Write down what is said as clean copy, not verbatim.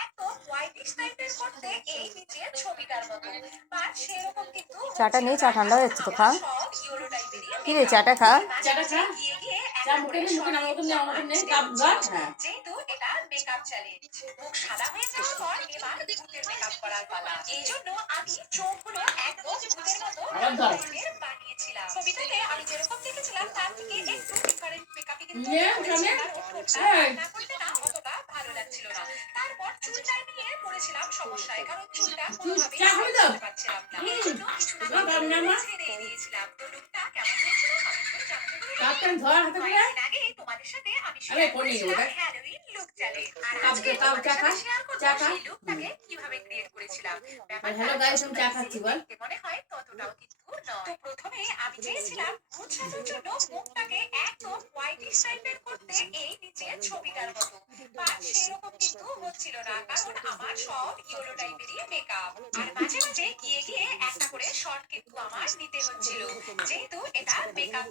একদম হোয়াইটিশ টাইপের করতে এই নিচের ছবিটার মতো। বাট সেরকম কিন্তু চাটা হচ্ছিল নেই, না, চা ঠান্ডা কারণ হয়ে যাচ্ছে তো, খা। আমার সব ইয়েলো টাইপেরই কি রে, মেকআপ। চাটা খা। আর মাঝে মাঝে গিয়ে গিয়ে একটা করে শর্ট কিন্তু আমার নিতে হচ্ছিল, যেহেতু এটা মেকআপ চ্যালেঞ্জ। মুখ সাদা হয়ে যাওয়ার পর এবার ভূতের মেকআপ করার পালা। এই জন্য আমি চোখগুলো একদম ভূতের মতো লাল রঙের বানিয়েছিলাম। ছবিটাতে আমি যেরকম দেখেছিলাম তার থেকে একটু ডিফারেন্ট মেকআপই কিন্তু করেছি, কারণ ঠোঁটটা না করলে না অতটা ভালো লাগছিল না। তারপর চুলটা নিয়ে পড়েছিলাম সমস্যায়, কারণ চুলটা কোনোভাবেই সেট করতে পারছিলাম না। এই জন্য কিছু না করে ছেড়ে দিয়েছিলাম। তো লুকটা কেমন হয়েছিল অবশ্যই জানাতে ভুলো না। কয়েকদিন আগে তোমাদের সাথে আমি শেয়ার করেছিলাম হ্যালোউইন লুক চ্যালেঞ্জ, আর আজকে তোমাদের সাথে শেয়ার করব সেই লুকটাকে কিভাবে ক্রিয়েট করেছিলাম। হ্যালো গাইস, আমি চা খাচ্ছি বল। দেখতে মনে হয় ততটাও কিন্তু নয়। তো প্রথমে আমি চেয়েছিলাম ভূত সাজার জন্য মুখটাকে একদম হোয়াইটিশ টাইপের করতে এই নিচের ছবিটার মতো। বাট সেরকম কিন্তু হচ্ছিল না, কারণ আমার সব ইয়েলো টাইপেরই মেকআপ। আর মাঝে মাঝে গিয়ে গিয়ে একটা করে শর্ট কিন্তু আমার নিতে হচ্ছিল, যেহেতু এটা মেকআপ